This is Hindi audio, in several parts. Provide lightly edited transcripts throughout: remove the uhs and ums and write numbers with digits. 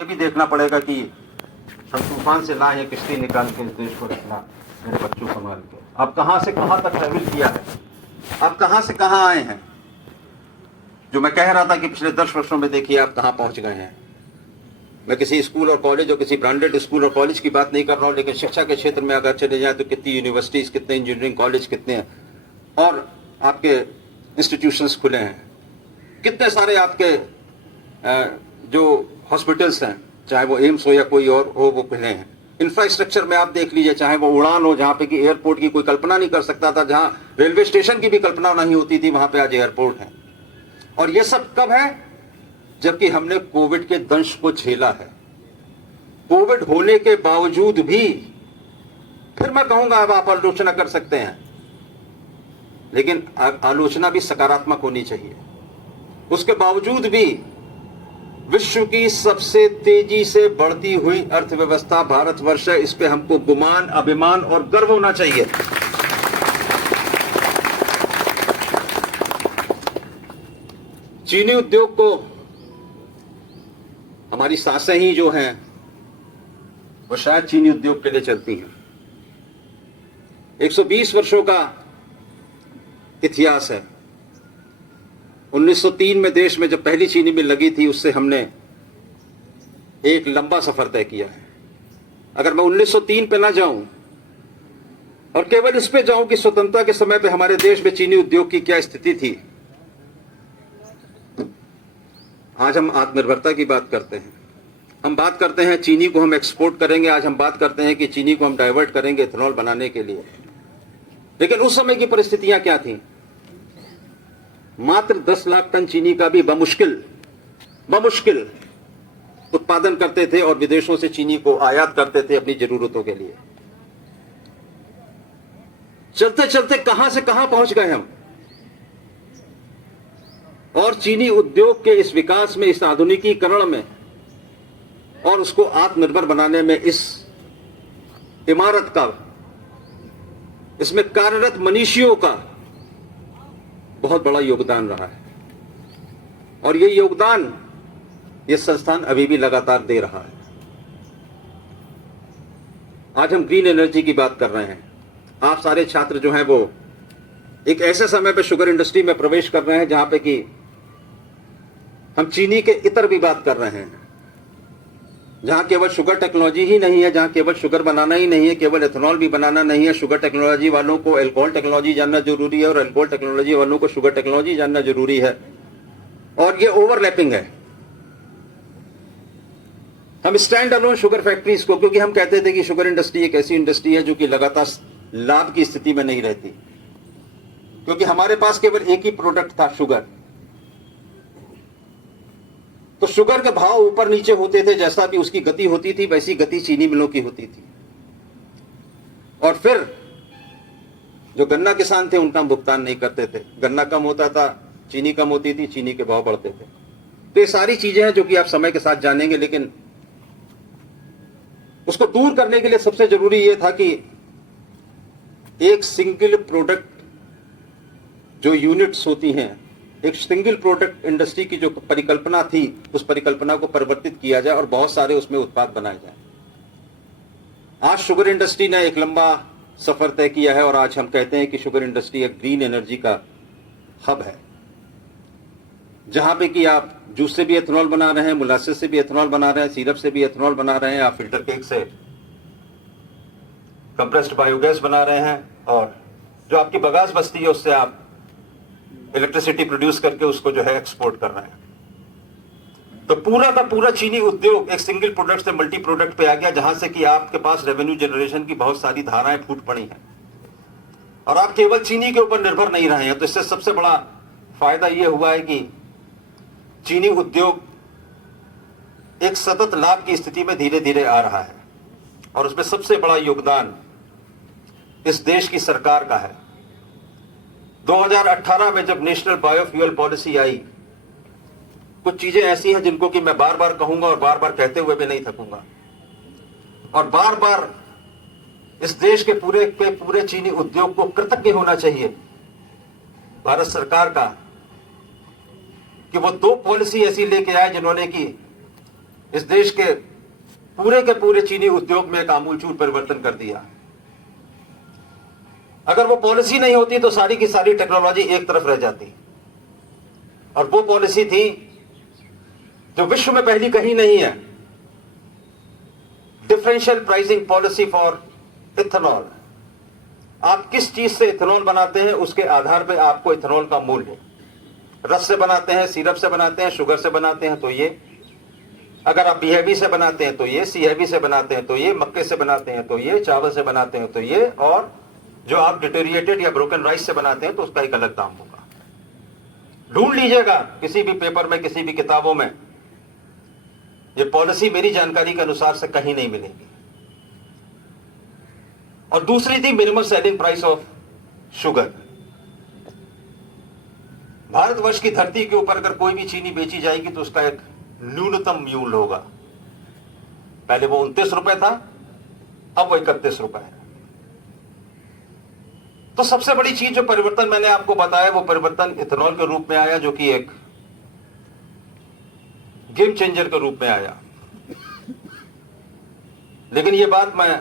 ये भी देखना पड़ेगा कि हम तूफान से लाए हैं किश्ती निकाल के इस देश को रखना मेरे बच्चों संभाल के। आप कहाँ से कहाँ तक ट्रैवल किया है, आप कहाँ से कहाँ आए हैं। जो मैं कह रहा था कि पिछले 10 वर्षों में देखिए आप कहाँ पहुंच गए हैं। मैं किसी स्कूल और कॉलेज और किसी ब्रांडेड स्कूल और कॉलेज की बात नहीं कर रहा हूँ, लेकिन शिक्षा के क्षेत्र में अगर चले जाए तो कितनी यूनिवर्सिटीज, कितने इंजीनियरिंग कॉलेज, कितने और आपके इंस्टीट्यूशंस खुले हैं, कितने सारे आपके जो हॉस्पिटल्स हैं, चाहे वो एम्स हो या कोई और हो, वो खुले हैं। इंफ्रास्ट्रक्चर में आप देख लीजिए, चाहे वो उड़ान हो, जहाँ पे कि एयरपोर्ट की कोई कल्पना नहीं कर सकता था, जहाँ रेलवे स्टेशन की भी कल्पना नहीं होती थी, वहां पे आज एयरपोर्ट है। और ये सब कब है? जबकि हमने कोविड के दंश को झेला है। कोविड होने के बावजूद भी, फिर मैं कहूंगा अब आप आलोचना कर सकते हैं, लेकिन आलोचना भी सकारात्मक होनी चाहिए। उसके बावजूद भी विश्व की सबसे तेजी से बढ़ती हुई अर्थव्यवस्था भारतवर्ष है। इस पे हमको गुमान, अभिमान और गर्व होना चाहिए। चीनी उद्योग को हमारी सांसें ही जो हैं वो शायद चीनी उद्योग के लिए चलती हैं। 120 वर्षों का इतिहास है। 1903 में देश में जब पहली चीनी मिल लगी थी, उससे हमने एक लंबा सफर तय किया है। अगर मैं 1903 पे ना जाऊं और केवल इस पे जाऊं कि स्वतंत्रता के समय पे हमारे देश में चीनी उद्योग की क्या स्थिति थी। आज हम आत्मनिर्भरता की बात करते हैं, हम बात करते हैं चीनी को हम एक्सपोर्ट करेंगे, आज हम बात करते हैं कि चीनी को हम डाइवर्ट करेंगे इथेनॉल बनाने के लिए। लेकिन उस समय की परिस्थितियां क्या थी? मात्र 10 लाख टन चीनी का भी बमुश्किल उत्पादन करते थे और विदेशों से चीनी को आयात करते थे अपनी जरूरतों के लिए। चलते चलते कहां से कहां पहुंच गए हम। और चीनी उद्योग के इस विकास में, इस आधुनिकीकरण में और उसको आत्मनिर्भर बनाने में इस इमारत का, इसमें कार्यरत मनीषियों का बहुत बड़ा योगदान रहा है। और ये योगदान ये संस्थान अभी भी लगातार दे रहा है। आज हम ग्रीन एनर्जी की बात कर रहे हैं। आप सारे छात्र जो हैं वो एक ऐसे समय पे शुगर इंडस्ट्री में प्रवेश कर रहे हैं जहां पे कि हम चीनी के इतर भी बात कर रहे हैं, जहां केवल शुगर टेक्नोलॉजी ही नहीं है, जहां केवल शुगर बनाना ही नहीं है, केवल एथेनॉल भी बनाना नहीं है। शुगर टेक्नोलॉजी वालों को अल्कोहल टेक्नोलॉजी जानना जरूरी है और अल्कोहल टेक्नोलॉजी वालों को शुगर टेक्नोलॉजी जानना जरूरी है। और ये ओवरलैपिंग है। हम स्टैंड अलोन शुगर फैक्ट्रीज को, क्योंकि हम कहते थे कि शुगर इंडस्ट्री एक ऐसी इंडस्ट्री है जो कि लगातार लाभ की स्थिति में नहीं रहती, क्योंकि हमारे पास केवल एक ही प्रोडक्ट था, शुगर। तो शुगर के भाव ऊपर नीचे होते थे, जैसा भी उसकी गति होती थी वैसी गति चीनी मिलों की होती थी। और फिर जो गन्ना किसान थे उनका भुगतान नहीं करते थे, गन्ना कम होता था, चीनी कम होती थी, चीनी के भाव बढ़ते थे। तो ये सारी चीजें हैं जो कि आप समय के साथ जानेंगे, लेकिन उसको दूर करने के लिए सबसे जरूरी यह था कि एक सिंगल प्रोडक्ट जो यूनिट्स होती हैं, एक सिंगल प्रोडक्ट इंडस्ट्री की जो परिकल्पना थी, उस परिकल्पना को परिवर्तित किया जाए और बहुत सारे उसमें उत्पाद बनाए जाए। आज शुगर इंडस्ट्री ने एक लंबा सफर तय किया है और आज हम कहते हैं कि शुगर इंडस्ट्री एक ग्रीन एनर्जी का हब है, जहां पे कि आप जूस से भी एथेनॉल बना रहे हैं, मोलासेस से भी एथेनॉल बना रहे हैं, सिरप से भी एथेनॉल बना रहे हैं, आप फिल्टर केक से कंप्रेस्ड बायोगैस बना रहे हैं, और जो आपकी बगास बचती है उससे आप इलेक्ट्रिसिटी प्रोड्यूस करके उसको जो है एक्सपोर्ट कर रहे हैं। तो पूरा का पूरा चीनी उद्योग एक सिंगल प्रोडक्ट से मल्टी प्रोडक्ट पे आ गया, जहां से कि आपके पास रेवेन्यू जनरेशन की बहुत सारी धाराएं फूट पड़ी हैं और आप केवल चीनी के ऊपर निर्भर नहीं रहे हैं। तो इससे सबसे बड़ा फायदा यह हुआ है कि चीनी उद्योग एक सतत लाभ की स्थिति में धीरे धीरे आ रहा है और उसमें सबसे बड़ा योगदान इस देश की सरकार का है। 2018 में जब नेशनल बायोफ्यूल पॉलिसी आई, कुछ चीजें ऐसी हैं जिनको कि मैं बार बार कहूंगा और बार बार कहते हुए भी नहीं थकूंगा, और बार बार इस देश के पूरे चीनी उद्योग को कृतज्ञ होना चाहिए भारत सरकार का कि वो 2 पॉलिसी ऐसी लेके आए जिन्होंने कि इस देश के पूरे चीनी उद्योग में एक आमूलचूल परिवर्तन कर दिया। अगर वो पॉलिसी नहीं होती तो सारी की सारी टेक्नोलॉजी एक तरफ रह जाती, और वो पॉलिसी थी जो विश्व में पहली कहीं नहीं है, differential pricing policy for ethanol. आप किस चीज से इथेनॉल बनाते हैं उसके आधार पर आपको इथेनॉल का मूल्य, रस से बनाते हैं, सिरप से बनाते हैं, शुगर से बनाते हैं तो ये, अगर आप बी हैवी से बनाते हैं तो ये, सी हैवी से बनाते हैं तो ये, मक्के से बनाते हैं तो ये, चावल से बनाते हैं तो ये, और जो आप डिटेरिएटेड या ब्रोकन राइस से बनाते हैं तो उसका एक अलग दाम होगा। ढूंढ लीजिएगा किसी भी पेपर में, किसी भी किताबों में, ये पॉलिसी मेरी जानकारी के अनुसार से कहीं नहीं मिलेगी। और दूसरी थी minimum selling price of sugar. Bharatvarsh की धरती के ऊपर अगर कोई भी चीनी बेची जाएगी तो उसका एक न्यूनतम मूल्य होगा। पहले वो 29 रुपए था, अब वो 31 रुपए है। तो सबसे बड़ी चीज जो परिवर्तन मैंने आपको बताया वो परिवर्तन इथेनॉल के रूप में आया, जो कि एक गेम चेंजर के रूप में आया। लेकिन ये बात मैं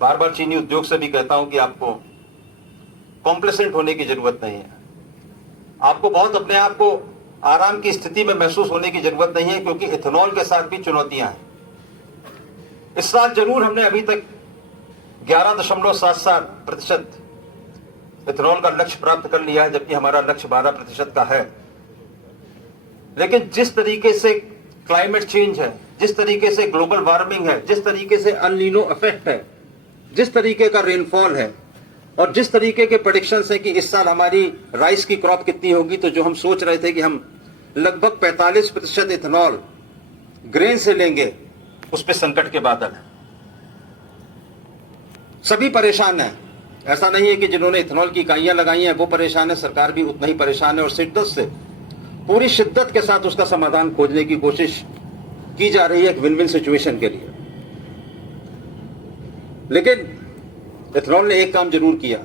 बार बार चीनी उद्योग से भी कहता हूं कि आपको कॉम्प्लेसेंट होने की जरूरत नहीं है। आपको बहुत अपने आप को आराम की स्थिति में महसूस होने की जरूरत नहीं है, क्योंकि इथेनॉल के साथ भी चुनौतियां हैं। इस साल जरूर हमने अभी तक 11.77% इथेनॉल का लक्ष्य प्राप्त कर लिया है, जबकि हमारा लक्ष्य 12% का है। लेकिन जिस तरीके से क्लाइमेट चेंज है, जिस तरीके से ग्लोबल वार्मिंग है, जिस तरीके से अल नीनो इफेक्ट है, जिस तरीके का रेनफॉल है, और जिस तरीके के प्रेडिक्शंस हैं कि इस साल हमारी राइस की क्रॉप कितनी होगी, तो जो हम सोच रहे थे कि हम लगभग 45% इथेनॉल ग्रेन से लेंगे, उस पर संकट के बादल हैं। सभी परेशान हैं। ऐसा नहीं है कि जिन्होंने इथेनॉल की इकाइयां लगाई हैं वो परेशान है, सरकार भी उतना ही परेशान है, और शिद्दत से, पूरी शिद्दत के साथ उसका समाधान खोजने की कोशिश की जा रही है एक विन विन सिचुएशन के लिए। लेकिन इथेनॉल ने एक काम जरूर किया,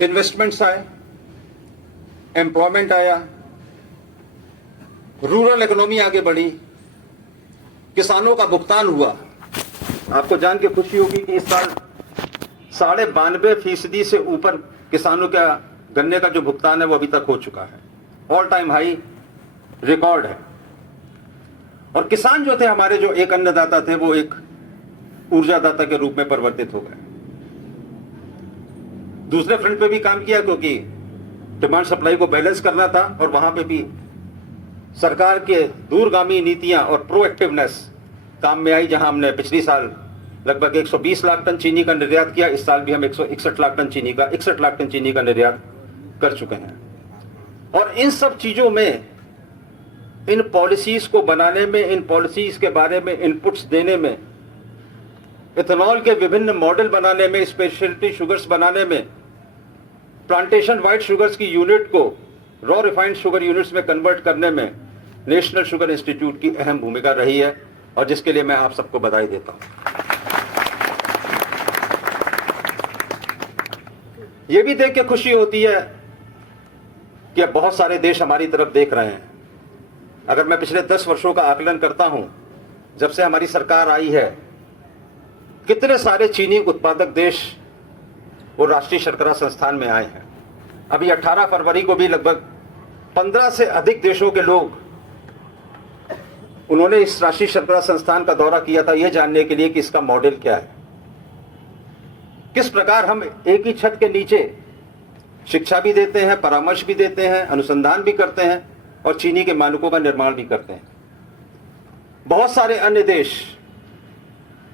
इन्वेस्टमेंट्स आए, एम्प्लॉयमेंट आया, रूरल इकोनॉमी आगे बढ़ी, किसानों का भुगतान हुआ। आपको जान के खुशी होगी कि इस साल 92.5% से ऊपर किसानों का गन्ने का जो भुगतान है वो अभी तक हो चुका है। ऑल टाइम हाई रिकॉर्ड है। और किसान जो थे हमारे, जो एक अन्नदाता थे, वो एक ऊर्जादाता के रूप में परिवर्तित हो गए। दूसरे फ्रंट पे भी काम किया, क्योंकि डिमांड सप्लाई को बैलेंस करना था, और वहां पे भी सरकार के दूरगामी नीतियां और प्रोएक्टिवनेस काम में आई, जहां हमने पिछली साल लगभग 120 लाख टन चीनी का निर्यात किया। इस साल भी हम 161 लाख टन चीनी का 61 लाख टन चीनी का निर्यात कर चुके हैं। और इन सब चीजों में, इन पॉलिसीज को बनाने में, इन पॉलिसीज के बारे में इनपुट्स देने में, इथेनॉल के विभिन्न मॉडल बनाने में, स्पेशलिटी शुगर्स बनाने में, प्लांटेशन व्हाइट शुगर्स की यूनिट को रॉ रिफाइंड शुगर यूनिट्स में कन्वर्ट करने में नेशनल शुगर इंस्टीट्यूट की अहम भूमिका रही है, और जिसके लिए मैं आप सबको बधाई देता हूं। यह भी देख के खुशी होती है कि अब बहुत सारे देश हमारी तरफ देख रहे हैं। अगर मैं पिछले 10 वर्षों का आकलन करता हूं, जब से हमारी सरकार आई है, कितने सारे चीनी उत्पादक देश वो राष्ट्रीय शर्करा संस्थान में आए हैं। अभी 18 फरवरी को भी लगभग 15 से अधिक देशों के लोग, उन्होंने इस राष्ट्रीय शर्करा संस्थान का दौरा किया था, यह जानने के लिए कि इसका मॉडल क्या है, किस प्रकार हम एक ही छत के नीचे शिक्षा भी देते हैं, परामर्श भी देते हैं, अनुसंधान भी करते हैं, और चीनी के मानकों का निर्माण भी करते हैं। बहुत सारे अन्य देश,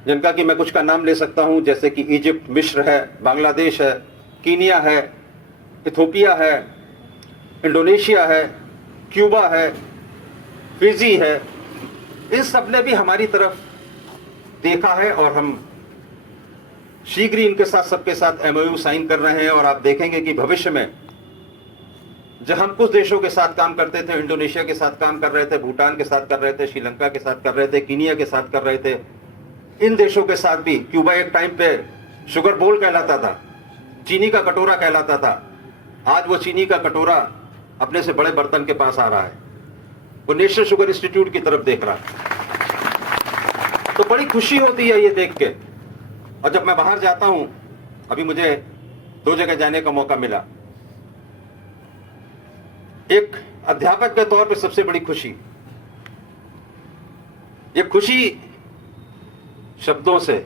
जिनका कि मैं कुछ का नाम ले सकता हूं, जैसे कि इजिप्ट, मिस्र है, बांग्लादेश है, कीनिया है, इथोपिया है, इंडोनेशिया है, क्यूबा है, फिजी है, इन सब ने भी हमारी तरफ देखा है, और हम शीघ्र ही इनके साथ, सबके साथ एमओयू साइन कर रहे हैं। और आप देखेंगे कि भविष्य में, जब हम कुछ देशों के साथ काम करते थे, इंडोनेशिया के साथ काम कर रहे थे, भूटान के साथ कर रहे थे, श्रीलंका के साथ कर रहे थे, कीनिया के साथ कर रहे थे, इन देशों के साथ भी, क्यूबा एक टाइम पे शुगर बोल कहलाता था, चीनी का कटोरा कहलाता था, आज वो चीनी का कटोरा अपने से बड़े बर्तन के पास आ रहा है। वो नेशनल शुगर इंस्टीट्यूट की तरफ देख रहा है। तो बड़ी खुशी होती है ये देख के। और जब मैं बाहर जाता हूं, अभी मुझे 2 जगह जाने का मौका मिला। एक अध्यापक के तौर पे सबसे बड़ी खुशी, ये खुशी शब्दों से,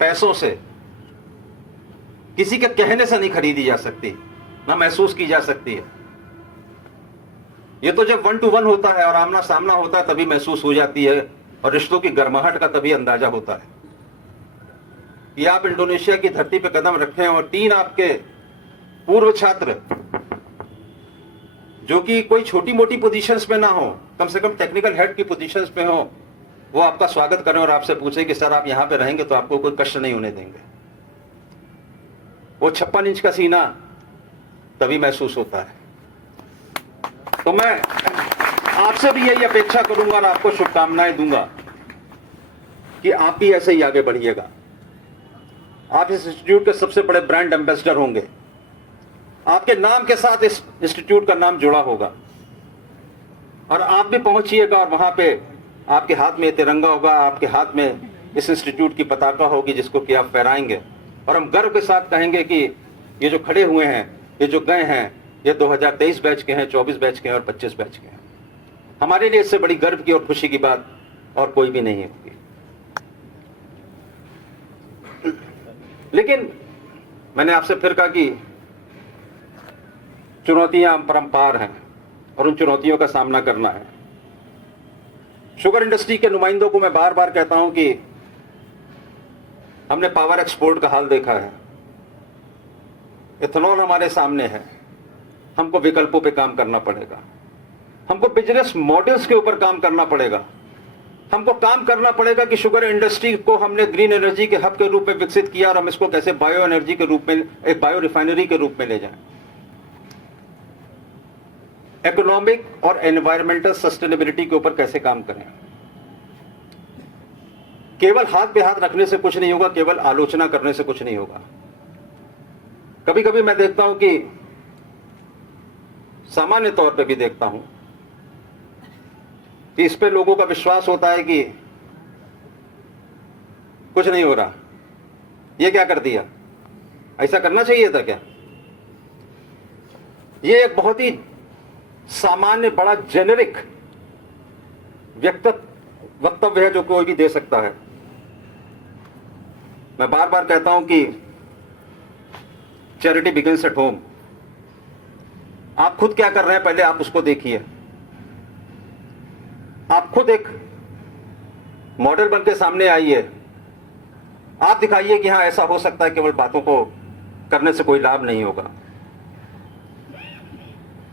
पैसों से, किसी के कहने से नहीं खरीदी जा सकती, ना महसूस की जा सकती है। ये तो जब 1 to 1 होता है और आमना सामना होता है तभी महसूस हो जाती है, और रिश्तों की गर्माहट का तभी अंदाजा होता है कि आप इंडोनेशिया की धरती पर कदम रखें और 3 आपके पूर्व छात्र, जो कि कोई छोटी मोटी पोजीशंस पे ना हो, कम से कम टेक्निकल हेड की पोजीशंस पे हो, वो आपका स्वागत करें और आपसे पूछे कि सर आप यहां पे रहेंगे तो आपको कोई कष्ट नहीं होने देंगे। वो 56 इंच का सीना तभी महसूस होता है। तो मैं आपसे भी यही अपेक्षा करूंगा और आपको शुभकामनाएं दूंगा कि आप भी ऐसे ही आगे बढ़िएगा। आप इस इंस्टीट्यूट के सबसे बड़े ब्रांड एम्बेसडर होंगे। आपके नाम के साथ इस इंस्टीट्यूट का नाम जुड़ा होगा और आप भी पहुंचिएगा और वहां पे आपके हाथ में तिरंगा होगा, आपके हाथ में इस इंस्टीट्यूट की पताका होगी जिसको कि आप फहराएंगे और हम गर्व के साथ कहेंगे कि ये जो खड़े हुए हैं, ये जो गए हैं, ये 2023 बैच के हैं, 24 बैच के हैं और 25 बैच के हैं। हमारे लिए इससे बड़ी गर्व की और खुशी की बात और कोई भी नहीं होगी। लेकिन मैंने आपसे फिर कहा कि चुनौतियां परंपार हैं और उन चुनौतियों का सामना करना है। शुगर इंडस्ट्री के नुमाइंदों को मैं बार बार कहता हूं कि हमने पावर एक्सपोर्ट का हाल देखा है, इथेनॉल हमारे सामने है, हमको विकल्पों पे काम करना पड़ेगा, हमको बिजनेस मॉडल्स के ऊपर काम करना पड़ेगा, हमको काम करना पड़ेगा कि शुगर इंडस्ट्री को हमने ग्रीन एनर्जी के हब के रूप में विकसित किया और हम इसको कैसे बायो एनर्जी के रूप में, एक बायो रिफाइनरी के रूप में ले जाएं। इकोनॉमिक और एनवायरमेंटल सस्टेनेबिलिटी के ऊपर कैसे काम करें। केवल हाथ पे हाथ रखने से कुछ नहीं होगा, केवल आलोचना करने से कुछ नहीं होगा। कभी कभी मैं देखता हूं कि सामान्य तौर पे भी देखता हूं कि इस पे लोगों का विश्वास होता है कि कुछ नहीं हो रहा, ये क्या कर दिया, ऐसा करना चाहिए था क्या। ये एक बहुत ही सामान्य, बड़ा जेनेरिक वक्तव्य है जो कोई भी दे सकता है। मैं बार बार कहता हूं कि चैरिटी बिगिंस एट होम। आप खुद क्या कर रहे हैं पहले आप उसको देखिए। आप खुद एक मॉडल बन के सामने आइए, आप दिखाइए कि हां ऐसा हो सकता है, केवल बातों को करने से कोई लाभ नहीं होगा।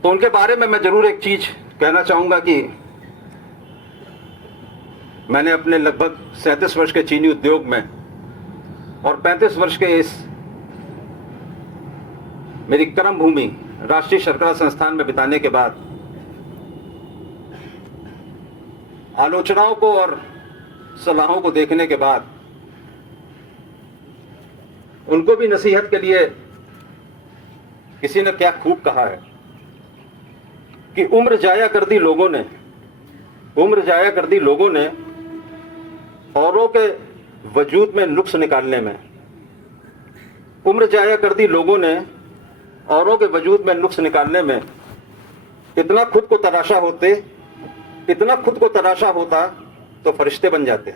तो उनके बारे में मैं जरूर एक चीज कहना चाहूंगा कि मैंने अपने लगभग 37 वर्ष के चीनी उद्योग में और 35 वर्ष के इस मेरी कर्म भूमि राष्ट्रीय शर्करा संस्थान में बिताने के बाद आलोचनाओं को और सलाहों को देखने के बाद उनको भी नसीहत के लिए किसी ने क्या खूब कहा है कि उम्र जाया कर दी लोगों ने औरों के वजूद में नुक्स निकालने में। उम्र जाया कर दी लोगों ने औरों के वजूद में नुक्स निकालने में। इतना खुद को तराशा होता तो फरिश्ते बन जाते।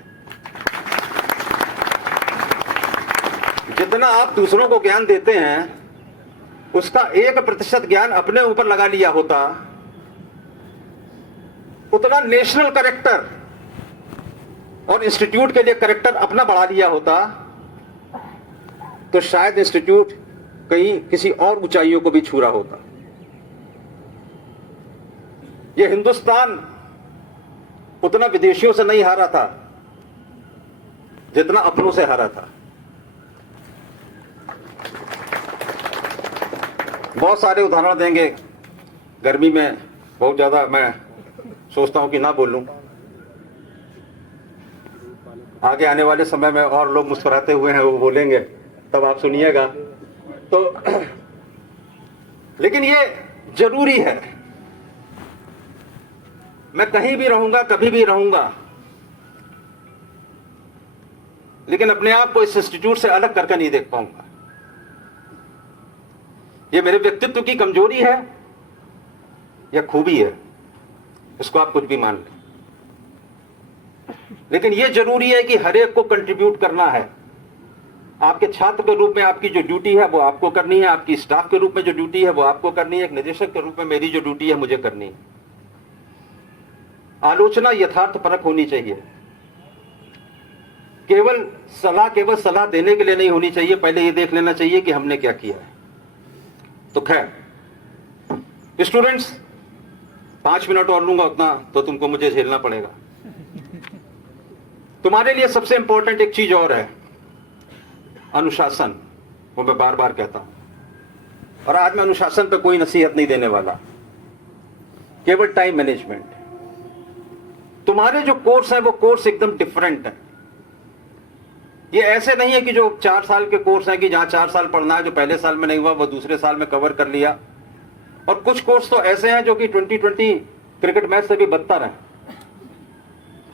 जितना आप दूसरों को ज्ञान देते हैं उसका 1% ज्ञान अपने ऊपर लगा लिया होता, उतना नेशनल करेक्टर और इंस्टीट्यूट के लिए करेक्टर अपना बढ़ा लिया होता, तो शायद इंस्टीट्यूट कहीं किसी और ऊंचाइयों को भी छू रहा होता। यह हिंदुस्तान उतना विदेशियों से नहीं हारा था जितना अपनों से हारा था। बहुत सारे उदाहरण देंगे। गर्मी में बहुत ज्यादा मैं सोचता हूं कि ना बोलूं, आगे आने वाले समय में और लोग मुस्कुराते हुए हैं वो बोलेंगे, तब आप सुनिएगा। तो लेकिन ये जरूरी है मैं कहीं भी रहूंगा, कभी भी रहूंगा, लेकिन अपने आप को इस इंस्टीट्यूट से अलग करके नहीं देख पाऊंगा। ये मेरे व्यक्तित्व की कमजोरी है या खूबी है, इसको आप कुछ भी मान लें, लेकिन यह जरूरी है कि हर एक को कंट्रीब्यूट करना है। आपके छात्र के रूप में आपकी जो ड्यूटी है वो आपको करनी है, आपकी स्टाफ के रूप में जो ड्यूटी है वो आपको करनी है, एक निदेशक के रूप में मेरी जो ड्यूटी है मुझे करनी है। आलोचना यथार्थपरक होनी चाहिए, केवल सलाह देने के लिए नहीं होनी चाहिए, पहले ये देख लेना चाहिए कि हमने क्या किया है। तो खैर स्टूडेंट्स, 5 मिनट और लूंगा उतना तो तुमको मुझे झेलना पड़ेगा। तुम्हारे लिए सबसे इंपॉर्टेंट एक चीज और है, अनुशासन। वो मैं बार बार कहता हूं, और आज मैं अनुशासन पे कोई नसीहत नहीं देने वाला, केवल टाइम मैनेजमेंट। तुम्हारे जो कोर्स है वो कोर्स एकदम डिफरेंट है। ये ऐसे नहीं है कि जो 4 साल के कोर्स हैं कि जहां 4 साल पढ़ना है, जो पहले साल में नहीं हुआ वो दूसरे साल में कवर कर लिया। और कुछ कोर्स तो ऐसे हैं जो कि 2020 क्रिकेट मैच से भी बदतर हैं।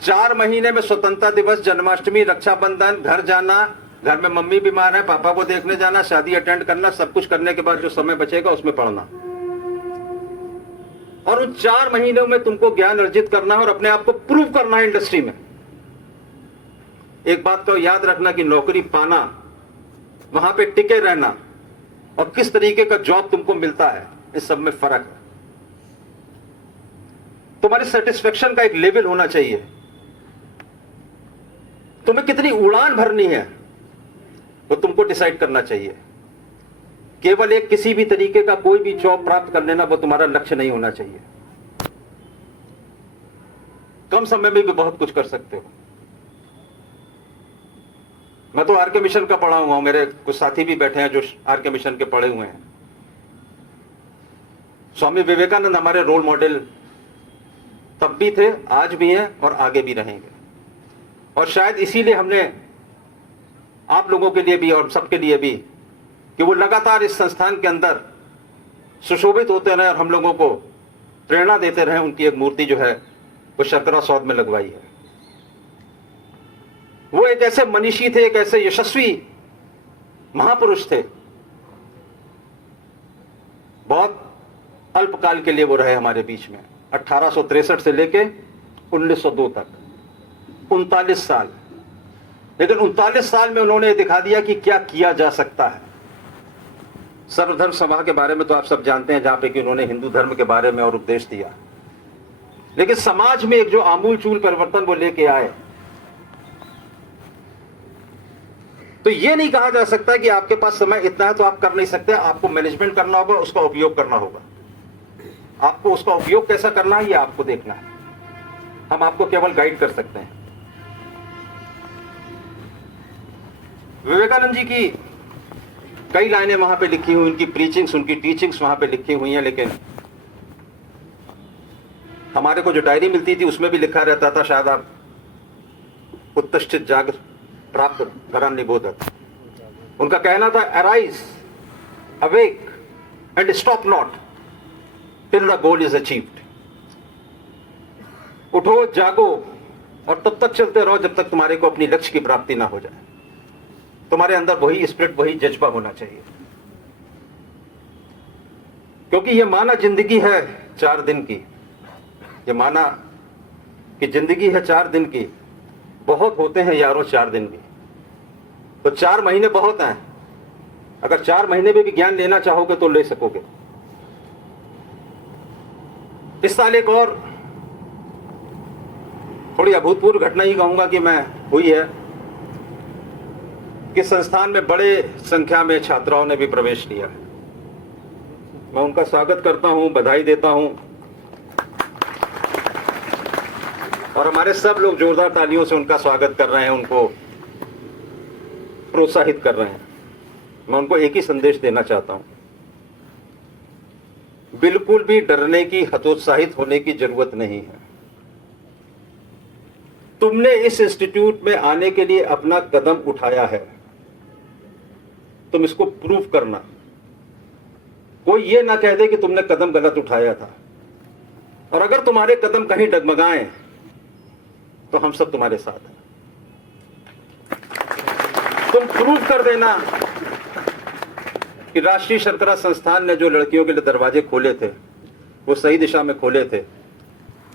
4 महीने में स्वतंत्रता दिवस, जन्माष्टमी, रक्षाबंधन, घर जाना, घर में मम्मी बीमार है, पापा को देखने जाना, शादी अटेंड करना, सब कुछ करने के बाद जो समय बचेगा उसमें पढ़ना। और उन 4 महीनों में तुमको ज्ञान अर्जित करना है और अपने आप को प्रूव करना है इंडस्ट्री में। एक बात तो याद रखना कि नौकरी पाना, वहां पे टिके रहना और किस तरीके का जॉब तुमको मिलता है, इस सब में फर्क है। तुम्हारी सेटिस्फेक्शन का एक लेवल होना चाहिए। तुम्हें कितनी उड़ान भरनी है वो तुमको डिसाइड करना चाहिए। केवल एक किसी भी तरीके का कोई भी जॉब प्राप्त कर लेना वो तुम्हारा लक्ष्य नहीं होना चाहिए। कम समय में भी बहुत कुछ कर सकते हो। मैं तो आर के मिशन का पढ़ा हुआ हूं, मेरे कुछ साथी भी बैठे हैं जो आर के मिशन के पढ़े हुए हैं। स्वामी विवेकानंद हमारे रोल मॉडल तब भी थे, आज भी हैं और आगे भी रहेंगे। और शायद इसीलिए हमने आप लोगों के लिए भी और सबके लिए भी कि वो लगातार इस संस्थान के अंदर सुशोभित होते रहे और हम लोगों को प्रेरणा देते रहे। उनकी एक मूर्ति जो है वो शर्करा सौद में लगवाई है। वो एक ऐसे मनीषी थे, एक ऐसे यशस्वी महापुरुष थे। बहुत अल्पकाल के लिए वो रहे हमारे बीच में, 1863 से लेके 1902 तक, 39 साल। लेकिन 39 साल में उन्होंने दिखा दिया कि क्या किया जा सकता है। सर्वधर्म सभा के बारे में तो आप सब जानते हैं, जहां पे कि उन्होंने हिंदू धर्म के बारे में और उपदेश दिया। लेकिन समाज में एक जो आमूलचूल परिवर्तन वो लेके आए, तो ये नहीं कहा जा सकता कि आपके पास समय इतना है तो आप कर नहीं सकते। आपको मैनेजमेंट करना होगा, उसका उपयोग करना होगा। आपको उसका उपयोग कैसा करना है ये आपको देखना है, हम आपको केवल गाइड कर सकते हैं। विवेकानंद जी की कई लाइनें वहां पे लिखी हुई, उनकी प्रीचिंग्स, उनकी टीचिंग्स वहां पे लिखी हुई हैं। लेकिन हमारे को जो डायरी मिलती थी उसमें भी लिखा रहता था, शायद आप उत्तिष्ठित जाग प्राप्त करा निबोधक। उनका कहना था, arise, awake and stop not till the goal is achieved. उठो, जागो और तब तक चलते रहो जब तक तुम्हारे को अपनी लक्ष्य की प्राप्ति ना हो जाए। तुम्हारे अंदर वही स्पिरिट, वही जज्बा होना चाहिए। क्योंकि ये माना जिंदगी है 4 दिन की, ये माना कि जिंदगी है 4 दिन की, बहुत होते हैं यारों 4 दिन भी। तो 4 महीने बहुत हैं। अगर 4 महीने में भी ज्ञान लेना चाहोगे तो ले सकोगे। इस साल एक और थोड़ी अभूतपूर्व घटना ही कहूंगा कि मैं हुई है कि संस्थान में बड़े संख्या में छात्राओं ने भी प्रवेश लिया है। मैं उनका स्वागत करता हूं, बधाई देता हूं और हमारे सब लोग जोरदार तालियों से उनका स्वागत कर रहे हैं, उनको प्रोत्साहित कर रहे हैं। मैं उनको एक ही संदेश देना चाहता हूं, बिल्कुल भी डरने की, हतोत्साहित होने की जरूरत नहीं है। तुमने इस इंस्टीट्यूट में आने के लिए अपना कदम उठाया है, तुम इसको प्रूव करना। कोई ये ना कह दे कि तुमने कदम गलत उठाया था। और अगर तुम्हारे कदम कहीं डगमगाएं तो हम सब तुम्हारे साथ हैं। तुम प्रूव कर देना कि राष्ट्रीय शर्करा संस्थान ने जो लड़कियों के लिए दरवाजे खोले थे वो सही दिशा में खोले थे,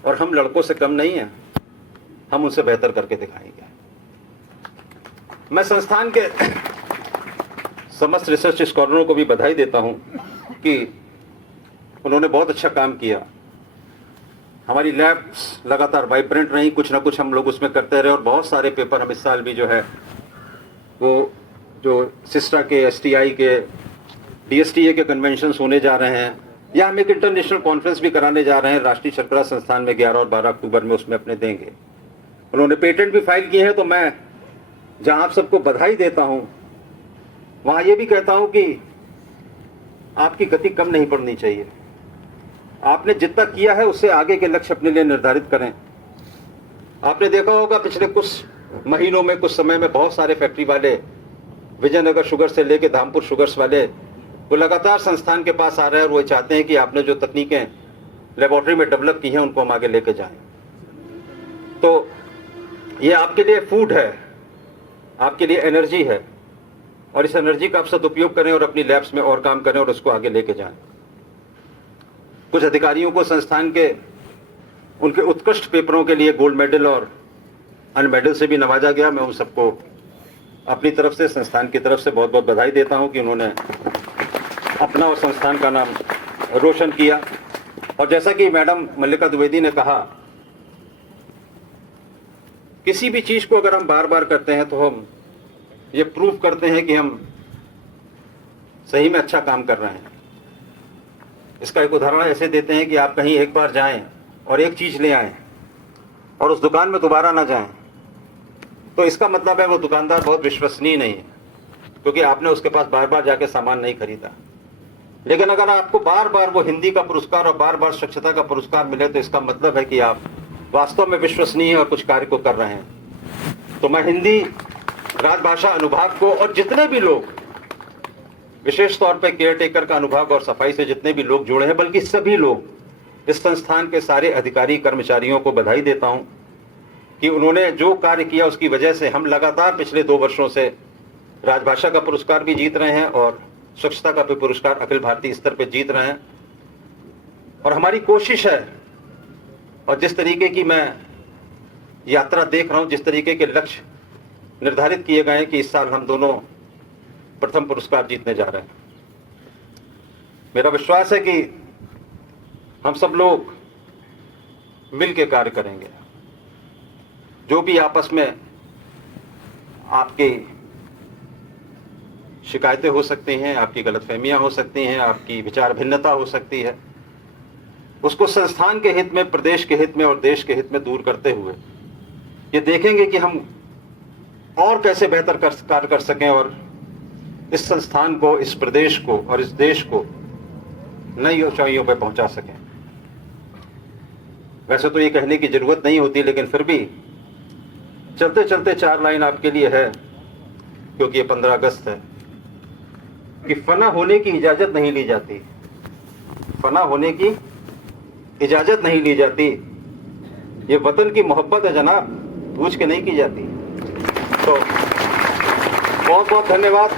और हम लड़कों से कम नहीं हैं, हम उनसे बेहतर करके दिखाएंगे। मैं संस्थान के समस्त रिसर्च स्कॉलरों को भी बधाई देता हूं कि उन्होंने बहुत अच्छा काम किया। हमारी लैब्स लगातार वाइब्रेंट रही, कुछ ना कुछ हम लोग उसमें करते रहे, और बहुत सारे पेपर हम इस साल भी जो है वो जो सिस्टा के, एसटीआई के, डीएसटीए के कन्वेंशंस होने जा रहे हैं, या हम एक इंटरनेशनल कॉन्फ्रेंस भी कराने जा रहे हैं राष्ट्रीय शर्करा संस्थान में 11 और 12 अक्टूबर में, उसमें अपने देंगे। उन्होंने पेटेंट भी फाइल किए हैं, तो मैं जहां आप सबको बधाई देता हूं वहां ये भी कहता हूं कि आपकी गति कम नहीं पड़नी चाहिए। आपने जितना किया है उससे आगे के लक्ष्य अपने लिए निर्धारित करें। आपने देखा होगा पिछले कुछ महीनों में, कुछ समय में बहुत सारे फैक्ट्री वाले, विजयनगर शुगर से लेके धामपुर शुगर्स वाले, वो लगातार संस्थान के पास आ रहे हैं और वो चाहते हैं कि आपने जो तकनीकें लेबोरेटरी में डेवलप की हैं उनको हम आगे लेके जाएं। तो ये आपके लिए फूड है, आपके लिए एनर्जी है, और इस एनर्जी का आप सदुपयोग करें और अपनी लैब्स में और काम करें और उसको आगे लेके जाएं। कुछ अधिकारियों को संस्थान के उनके उत्कृष्ट पेपरों के लिए गोल्ड मेडल और अन्य मेडल से भी नवाजा गया। मैं उन सबको अपनी तरफ से, संस्थान की तरफ से बहुत बहुत बधाई देता हूं कि उन्होंने अपना और संस्थान का नाम रोशन किया। और जैसा कि मैडम मल्लिका द्विवेदी ने कहा, किसी भी चीज को अगर हम बार बार करते हैं तो हम ये प्रूव करते हैं कि हम सही में अच्छा काम कर रहे हैं। इसका एक उदाहरण ऐसे देते हैं कि आप कहीं एक बार जाएं और एक चीज ले आएं और उस दुकान में दोबारा ना जाएं, तो इसका मतलब है वो दुकानदार बहुत विश्वसनीय नहीं है, क्योंकि आपने उसके पास बार बार जाके सामान नहीं खरीदा। लेकिन अगर आपको बार बार वो हिंदी का पुरस्कार और बार बार स्वच्छता का पुरस्कार मिले, तो इसका मतलब है कि आप वास्तव में विश्वसनीय और कुछ कार्य को कर रहे हैं। तो मैं हिंदी राजभाषा अनुभाग को और जितने भी लोग, विशेष तौर पे केयर टेकर का अनुभाग और सफाई से जितने भी लोग जुड़े हैं, बल्कि सभी लोग, इस संस्थान के सारे अधिकारी कर्मचारियों को बधाई देता हूं कि उन्होंने जो कार्य किया उसकी वजह से हम लगातार पिछले 2 वर्षों से राजभाषा का पुरस्कार भी जीत रहे हैं और स्वच्छता का भी पुरस्कार अखिल भारतीय स्तर पर जीत रहे हैं। और हमारी कोशिश है, और जिस तरीके की मैं यात्रा देख रहा हूं, जिस तरीके के लक्ष्य निर्धारित किए गए हैं कि इस साल हम दोनों प्रथम पुरस्कार जीतने जा रहे हैं, मेरा विश्वास है कि हम सब लोग मिल के कार्य करेंगे। जो भी आपस में आपकी शिकायतें हो सकती हैं, आपकी गलतफहमियां हो सकती हैं, आपकी विचार भिन्नता हो सकती है, उसको संस्थान के हित में, प्रदेश के हित में और देश के हित में दूर करते हुए ये देखेंगे कि हम और कैसे बेहतर कार्य कर सकें और इस संस्थान को, इस प्रदेश को और इस देश को नई ऊंचाइयों पर पहुंचा सकें। वैसे तो ये कहने की जरूरत नहीं होती, लेकिन फिर भी चलते चलते 4 लाइन आपके लिए है, क्योंकि ये 15 अगस्त है, कि फना होने की इजाजत नहीं ली जाती। फना होने की इजाजत नहीं ली जाती। ये वतन की मोहब्बत है जनाब, पूछ के नहीं की जाती। तो बहुत बहुत धन्यवाद।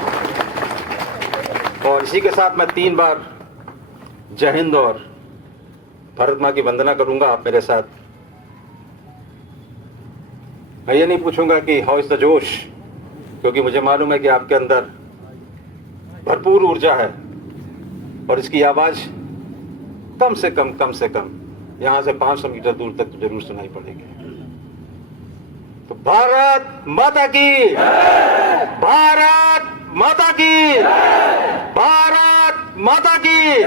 और इसी के साथ मैं 3 बार जय हिंद और भारत माँ की वंदना करूंगा। आप मेरे साथ। मैं ये नहीं पूछूंगा कि हाउ इज द जोश, क्योंकि मुझे मालूम है कि आपके अंदर भरपूर ऊर्जा है और इसकी आवाज कम से कम यहां से 500 मीटर दूर तक तो जरूर सुनाई पड़ेगी। तो भारत माता की, भारत माता की, भारत माता की।